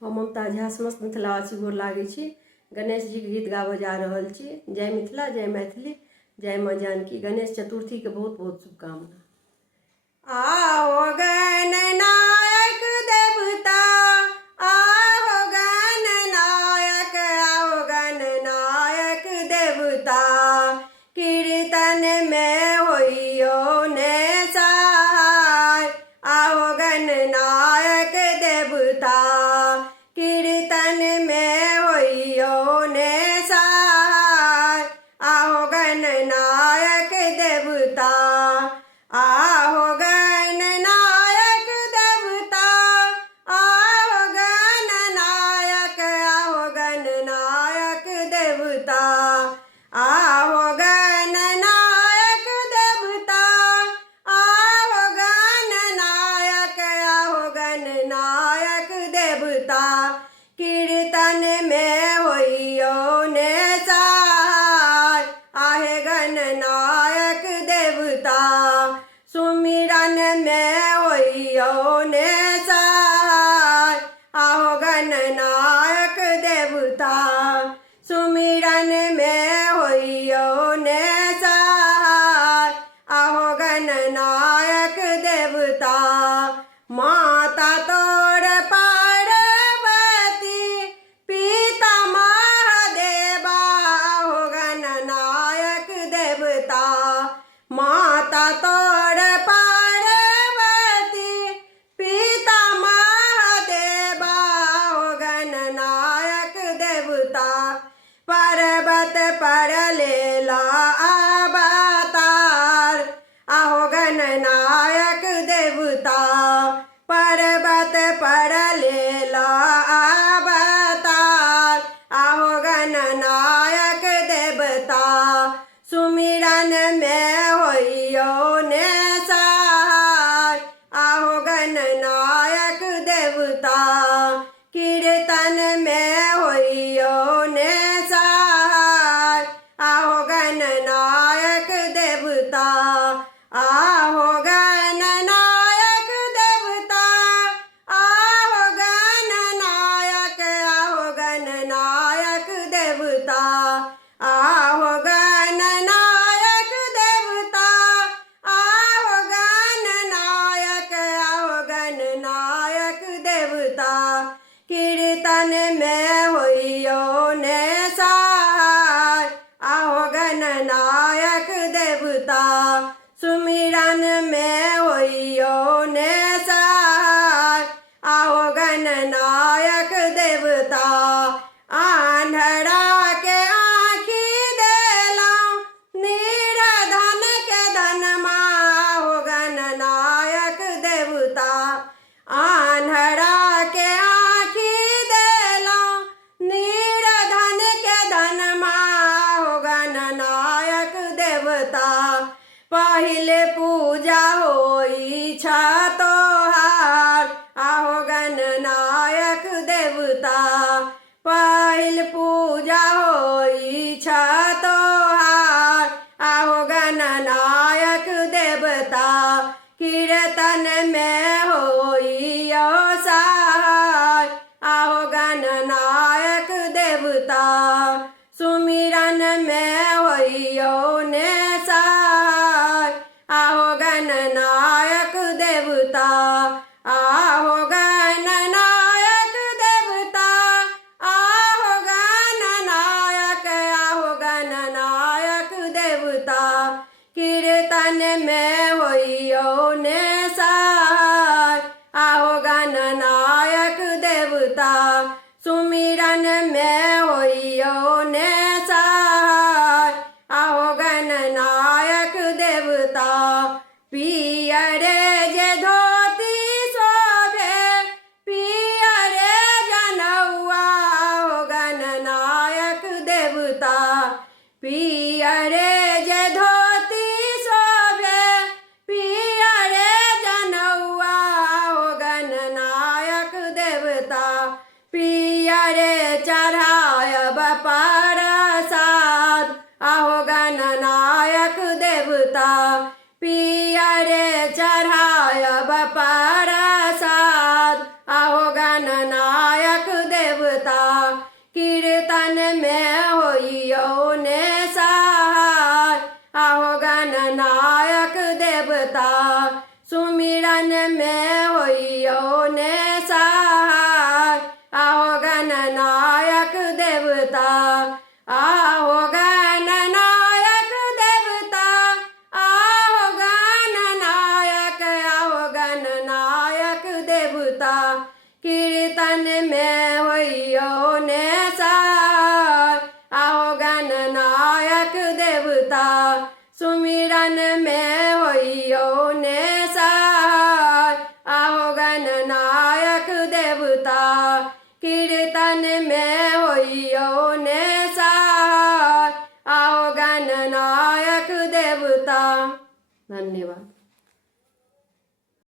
हम ममता झा समस्त मिथिलावासी गोर लागै छी। गणेश जी के गीत गाबऽ जा रहल छी। जय मिथिला, जय मैथिली, जय माँ जानकी। गणेश चतुर्थी के बहुत बहुत शुभकामना। आओ गणनायक देवता, आओ गणनायक, आओ गणनायक देवता। कीर्तन में होइयो ने सहाय, आओ गणनायक देवता। कीर्तन में होइयो ने सहाय, आओ गणनायक देवता। आओ गणनायक देवता, आओ गणनायक, आओ गणनायक देवता। आओ गणनायक देवता, आओ गणनायक, आओ गणनायक देवता। कीर्तन में होइयो ने सहाय, आहे गणनायक देवता। सुमिरन में होइयो ने सहाय, आओ गणनायक देवता। सुमिरन में होइयो ने सहाय, आओ गणनायक देवता। माता तोर पार्वती, पिता महादेवा, आओ गणनायक देवता। माता तोर पार्वती, पिता महादेवा, आओ गणनायक देवता। पर्वत पर लेला अवतार, आओ गणनायक देवता। पर्वत पर लेला अवतार, आओ गणनायक देवता। सुमिरन में होइयो ने सहाय, आओ गणनायक देवता। कीर्तन में होइयो ने सहाय, आओ गणनायक देवता। आओ गणनायक देवता, आओ गणनायक, आओ गणनायक देवता। आओ गणनायक देवता, आओ गणनायक, आओ गणनायक देवता। कीर्तन में होइयो ने सहाय, आओ गणनायक देवता। सुमिरन में होइयो ने सहाय, आओ गणनायक देवता। आंधरा के आँखि देलौं, निर्धन के धनमा, आओ गणनायक देवता। आंधरा के आँखि देलौं, निर्धन के धनमा, आओ गणनायक देवता। पहिले पूजा होई छ तोहार, आओ गणनायक देवता। पहिल पूजा होई छ तोहार, आओ गणनायक देवता। कीर्तन में होइयो सहाय, आओ गणनायक देवता। सुमिरन में होइयो ने सहाय, आओ गणनायक देवता। आओ गणनायक देवता, आओ गणनायक, आओ गणनायक देवता। कीर्तन में होइयो ने सहाय, आओ गणनायक देवता। सुमिरन में होइयो ने सहाय, आओ गणनायक देवता। पियरे जे धोती शोभे, पियरे जनौआ, आओ गणनायक देवता। पियरे जे धोती शोभे, पियरे जनौआ, आओ गणनायक देवता। पियरे चढ़ायब प्रसाद, आओ गणनायक देवता। पियरे चढ़ायब प्रसाद, आओ गणनायक देवता कीर्तन में होइयो ने सार आहो गणनायक देवता सुमिरन में होइयो ने सार आहो गणनायक देवता कीर्तन में होइयो ने सार आओ गणनायक देवता। धन्यवाद।